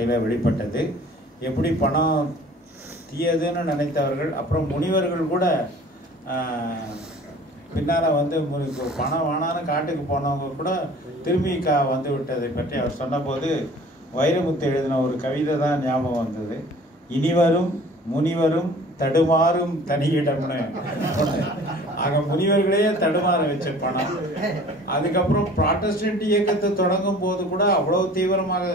கட்டுரையில் வெளிப்பட்டது. எப்படி பணம் தீயதுன்னு நினைத்தவர்கள், அப்புறம் முனிவர்கள் கூட பின்னால் வந்து பணம் வேணான்னு காட்டுக்கு போனவங்க கூட திரும்பி வந்து விட்டதை பற்றி அவர் சொன்னபோது வைரமுத்து எழுதின ஒரு கவிதை தான் ஞாபகம் வந்தது. இனிவரும் முனிவரும் தடுமாறும் தனியிடம்னு. ஆக முனிவர்களையே தடுமாற வச்ச பணம். அதுக்கப்புறம் ப்ராட்டஸ்டன்ட் இயக்கத்தை தொடங்கும் போது கூட அவ்வளவு தீவிரமாக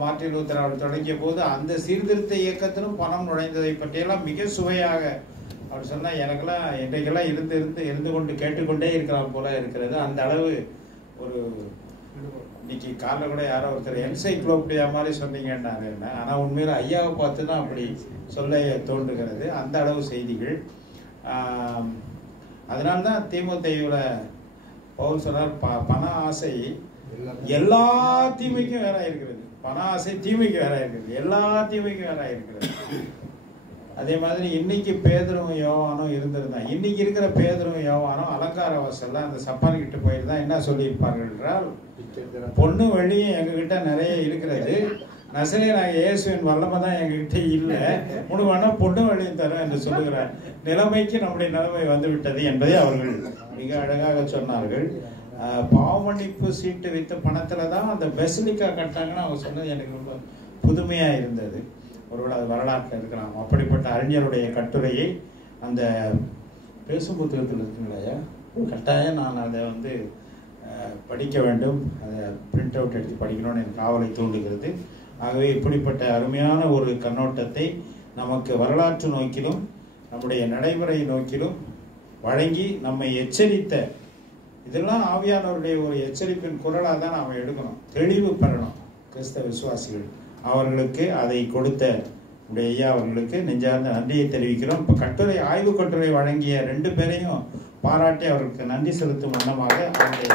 மார்ட்டின் லூத்தர் அவர் தொடங்கிய போது அந்த சீர்திருத்த இயக்கத்திலும் பணம் நுழைந்ததை பற்றியெல்லாம் மிக சுவையாக அவர் சொன்னால் எனக்கெல்லாம் இன்றைக்கெல்லாம் இருந்து கொண்டு கேட்டுக்கொண்டே இருக்கலாம் போல இருக்கிறது. அந்த அளவு ஒரு இன்னைக்கு காலைல கூட யாரோ ஒருத்தர் என்சைக்ளோபீடியா மாதிரி சொன்னீங்கன்னாரு என்ன, ஆனால் உண்மையில ஐயாவை பார்த்து தான் அப்படி சொல்ல தோன்றுகிறது. அந்த அளவு செய்திகள். அதனால்தான் திமுகவில் பவுல் சொன்னார், பண ஆசை எல்லா தீமைக்கும் வேற இருக்கிறது. பண ஆசை தீமைக்கு வேற இருக்கிறது, எல்லா தீமைக்கும் வேற இருக்கிறது. அதே மாதிரி இன்னைக்கு பேதுரும் யோவானும் இருந்திருந்தான். இன்னைக்கு இருக்கிற பேதுரும் யோவானும் அலங்கார வாசல்ல அந்த சப்பான் கிட்ட போயிருந்தா என்ன சொல்லியிருப்பார்கள் என்றால், பொண்ணு வெள்ளியும் எங்ககிட்ட நிறைய இருக்கிறது, நசரேயனாகிய இயேசுவின் வல்லமை தான் எங்ககிட்ட இல்லை, உனக்கு வேணா பொண்ணு வெள்ளியும் தரும் என்று சொல்லுகிறார். நிலைமைக்கு நம்முடைய நிலைமை வந்துவிட்டது என்பதை அவர்கள் மிக அழகாக சொன்னார்கள். பாவமன்னிப்பு சீட்டு வைத்த பணத்துல தான் அந்த பெசிலிக்கா கட்டாங்கன்னு அவங்க சொன்னது எனக்கு ரொம்ப புதுமையா இருந்தது. ஒருவேளை அது வரலாற்றில் இருக்கிறாங்க. அப்படிப்பட்ட அறிஞருடைய கட்டுரையை அந்த பேசும் புத்தகத்தில் இருக்குங்களையா, கட்டாயம் நான் அதை வந்து படிக்க வேண்டும், அதை பிரிண்ட் அவுட் எடுத்து படிக்கணும்னு எனக்கு ஆவலை தூண்டுகிறது. ஆகவே இப்படிப்பட்ட அருமையான ஒரு கண்ணோட்டத்தை நமக்கு வரலாற்று நோக்கிலும் நம்முடைய நடைமுறை நோக்கிலும் வழங்கி நம்மை எச்சரித்த, இதெல்லாம் ஆவியானவருடைய ஒரு எச்சரிப்பின் குரலாக தான் நாம் எடுக்கணும், தெளிவு பெறணும். கிறிஸ்தவ விசுவாசிகள் அவர்களுக்கு அதை கொடுத்த உடைய ஐயா அவர்களுக்கு நெஞ்சார்ந்த நன்றியை தெரிவிக்கிறோம். இப்போ கட்டுரை ஆய்வு கட்டுரை வழங்கிய 2 பேரையும் பாராட்டி அவர்களுக்கு நன்றி செலுத்தும் வண்ணமாக அவருடைய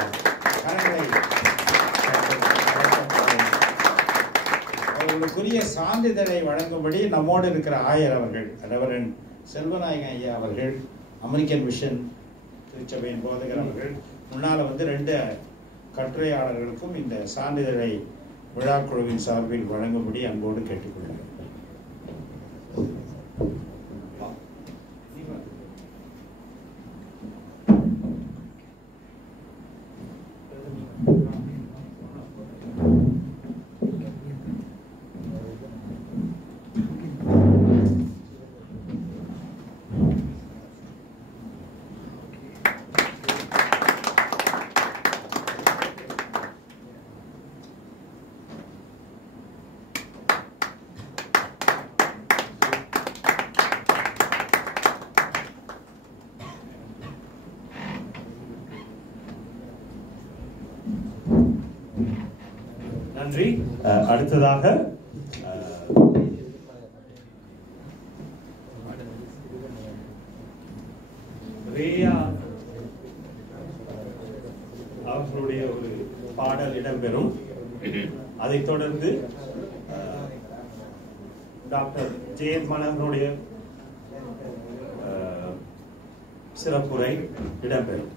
கரங்களை அவர்களுக்குரிய சான்றிதழை வழங்கும்படி நம்மோடு இருக்கிற ஆயர் அவர்கள், ரெவரண்ட் செல்வநாயகன் ஐயா அவர்கள், அமெரிக்கன் மிஷன் திருச்சபையின் போதகர் அவர்கள், முன்னால் வந்து 2 கட்டுரையாளர்களுக்கும் இந்த சான்றிதழை விழாக்குழுவின் சார்பில் வழங்கும்படி அன்போடு கேட்டுக்கொள்கிறேன். நன்றி. அடுத்ததாக ரேயா அவர்களுடைய ஒரு பாடல் இடம்பெறும். அதைத் தொடர்ந்து டாக்டர் ஜெயத் மலனுடைய சிறப்புரை இடம்பெறும்.